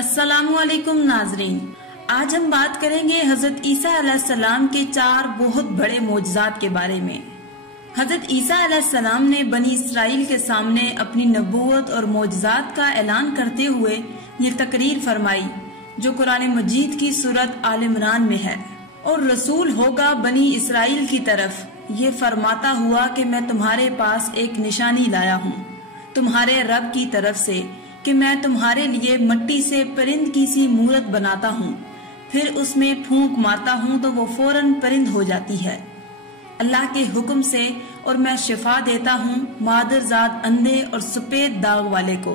السلام علیکم ناظرین، آج ہم بات کریں گے حضرت عیسیٰ علیہ السلام کے 4 بہت بڑے معجزات کے بارے میں۔ حضرت عیسیٰ علیہ السلام نے بنی اسرائیل کے سامنے اپنی نبوت اور معجزات کا اعلان کرتے ہوئے یہ تقریر فرمائی جو قرآن مجید کی سورت آل عمران میں ہے۔ اور رسول ہوگا بنی اسرائیل کی طرف یہ فرماتا ہوا کہ میں تمہارے پاس ایک نشانی لایا ہوں تمہارے رب کی طرف سے، کہ میں تمہارے لیے مٹی سے پرند کی سی مورت بناتا ہوں، پھر اس میں پھونک مارتا ہوں تو وہ فوراً پرند ہو جاتی ہے اللہ کے حکم سے، اور میں شفا دیتا ہوں مادرزاد اندھے اور سفید داغ والے کو،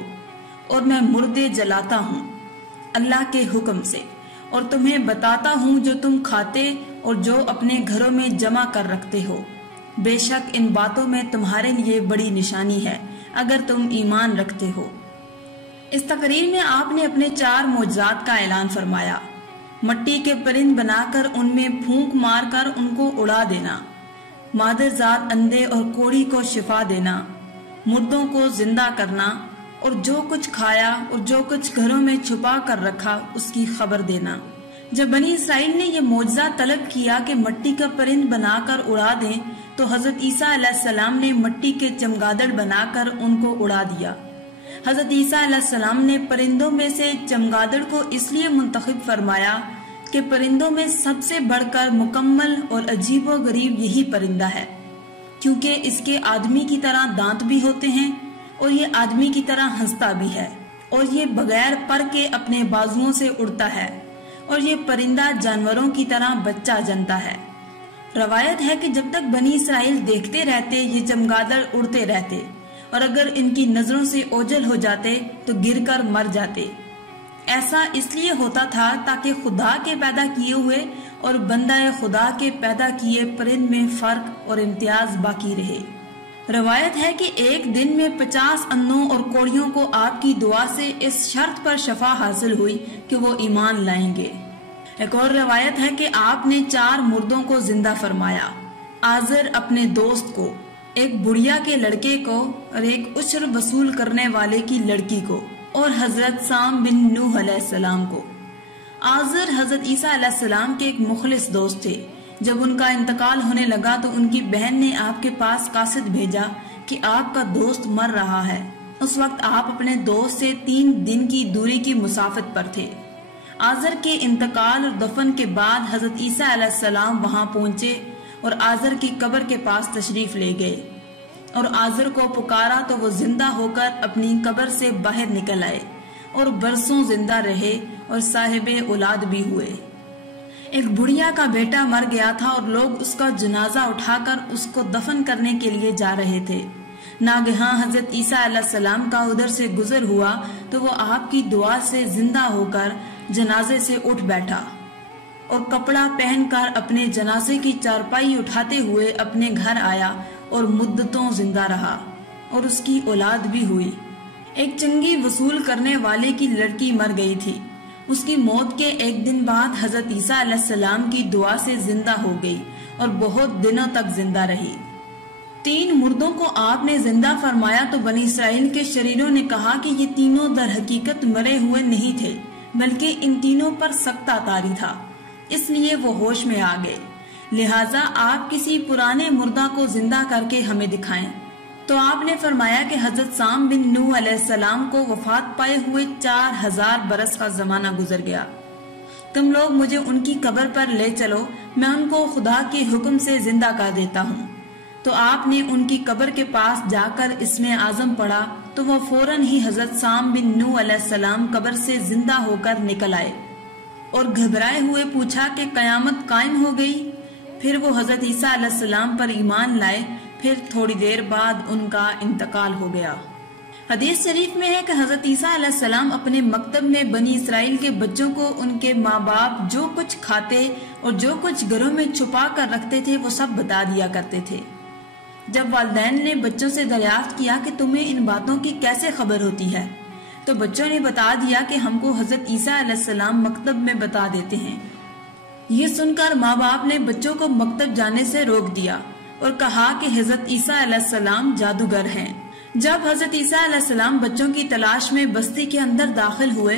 اور میں مردے جلاتا ہوں اللہ کے حکم سے، اور تمہیں بتاتا ہوں جو تم کھاتے اور جو اپنے گھروں میں جمع کر رکھتے ہو۔ بے شک ان باتوں میں تمہارے لیے بڑی نشانی ہے اگر تم ایمان رکھتے ہو۔ اس تقریر میں آپ نے اپنے 4 معجزات کا اعلان فرمایا۔ مٹی کے پرند بنا کر ان میں پھونک مار کر ان کو اڑا دینا، مادرزاد اندھے اور کوڑی کو شفا دینا، مردوں کو زندہ کرنا، اور جو کچھ کھایا اور جو کچھ گھروں میں چھپا کر رکھا اس کی خبر دینا۔ جب بنی اسرائیل نے یہ معجزہ طلب کیا کہ مٹی کا پرند بنا کر اڑا دیں تو حضرت عیسیٰ علیہ السلام نے مٹی کے چمگادڑ بنا کر ان کو اڑا دیا۔ حضرت عیسیٰ علیہ السلام نے پرندوں میں سے چمگادڑ کو اس لیے منتخب فرمایا کہ پرندوں میں سب سے بڑھ کر مکمل اور عجیب و غریب یہی پرندہ ہے، کیونکہ اس کے آدمی کی طرح دانت بھی ہوتے ہیں اور یہ آدمی کی طرح ہنستا بھی ہے، اور یہ بغیر پر کے اپنے بازوؤں سے اڑتا ہے، اور یہ پرندہ جانوروں کی طرح بچہ جنتا ہے۔ روایت ہے کہ جب تک بنی اسرائیل دیکھتے رہتے یہ چمگادڑ اڑتے رہتے، اور اگر ان کی نظروں سے اوجھل ہو جاتے تو گر کر مر جاتے۔ ایسا اس لیے ہوتا تھا تاکہ خدا کے پیدا کیے ہوئے اور بندہ خدا کے پیدا کیے پرند میں فرق اور امتیاز باقی رہے۔ روایت ہے کہ ایک دن میں 50 اندھوں اور کوڑیوں کو آپ کی دعا سے اس شرط پر شفا حاصل ہوئی کہ وہ ایمان لائیں گے۔ ایک اور روایت ہے کہ آپ نے 4 مردوں کو زندہ فرمایا، آزر اپنے دوست کو، ایک بڑھیا کے لڑکے کو، اور ایک عشر وصول کرنے والے کی لڑکی کو، اور حضرت سام بن نوح علیہ السلام کو۔ آزر حضرت عیسیٰ علیہ السلام کے ایک مخلص دوست تھے۔ جب ان کا انتقال ہونے لگا تو ان کی بہن نے آپ کے پاس قاصد بھیجا کہ آپ کا دوست مر رہا ہے۔ اس وقت آپ اپنے دوست سے 3 دن کی دوری کی مسافت پر تھے۔ آزر کے انتقال اور دفن کے بعد حضرت عیسیٰ علیہ السلام وہاں پہنچے اور آزر کی قبر کے پاس تشریف لے گئے، اور آزر کو پکارا تو وہ زندہ ہو کر اپنی قبر سے باہر نکل آئے اور برسوں زندہ رہے اور صاحب اولاد بھی ہوئے۔ ایک بڑھیا کا بیٹا مر گیا تھا اور لوگ اس کا جنازہ اٹھا کر اس کو دفن کرنے کے لیے جا رہے تھے۔ ناگہاں حضرت عیسیٰ علیہ السلام کا ادھر سے گزر ہوا تو وہ آپ کی دعا سے زندہ ہو کر جنازے سے اٹھ بیٹھا اور کپڑا پہن کر اپنے جنازے کی چارپائی اٹھاتے ہوئے اپنے گھر آیا اور مدتوں زندہ رہا، اور اس کی اولاد بھی ہوئی۔ ایک چنگی وصول کرنے والے کی لڑکی مر گئی تھی، اس کی موت کے ایک دن بعد حضرت عیسیٰ علیہ السلام کی دعا سے زندہ ہو گئی اور بہت دنوں تک زندہ رہی۔ 3 مردوں کو آپ نے زندہ فرمایا تو بنی اسرائیل کے شریروں نے کہا کہ یہ تینوں در حقیقت مرے ہوئے نہیں تھے، بلکہ ان تینوں پر سکتہ طاری تھا، اس لیے وہ ہوش میں آ گئے۔ لہٰذا آپ کسی پرانے مردہ کو زندہ کر کے ہمیں دکھائیں۔ تو آپ نے فرمایا کہ حضرت سام بن نوح علیہ السلام کو وفات پائے ہوئے 4000 برس کا زمانہ گزر گیا۔ تم لوگ مجھے ان کی قبر پر لے چلو، میں ان کو خدا کے حکم سے زندہ کر دیتا ہوں۔ تو آپ نے ان کی قبر کے پاس جا کر اسم اعظم پڑھا تو وہ فوراً ہی حضرت سام بن نوح علیہ السلام قبر سے زندہ ہو کر نکل آئے، اور گھبرائے ہوئے پوچھا کہ قیامت قائم ہو گئی؟ پھر وہ حضرت عیسیٰ علیہ السلام پر ایمان لائے، پھر تھوڑی دیر بعد ان کا انتقال ہو گیا۔ حدیث شریف میں ہے کہ حضرت عیسیٰ علیہ السلام اپنے مکتب میں بنی اسرائیل کے بچوں کو ان کے ماں باپ جو کچھ کھاتے اور جو کچھ گھروں میں چھپا کر رکھتے تھے وہ سب بتا دیا کرتے تھے۔ جب والدین نے بچوں سے دریافت کیا کہ تمہیں ان باتوں کی کیسے خبر ہوتی ہے تو بچوں نے بتا دیا کہ ہم کو حضرت عیسیٰ علیہ السلام مکتب میں بتا دیتے ہیں۔ یہ سن کر ماں باپ نے بچوں کو مکتب جانے سے روک دیا اور کہا کہ حضرت عیسیٰ علیہ السلام جادوگر ہیں۔ جب حضرت عیسیٰ علیہ السلام بچوں کی تلاش میں بستی کے اندر داخل ہوئے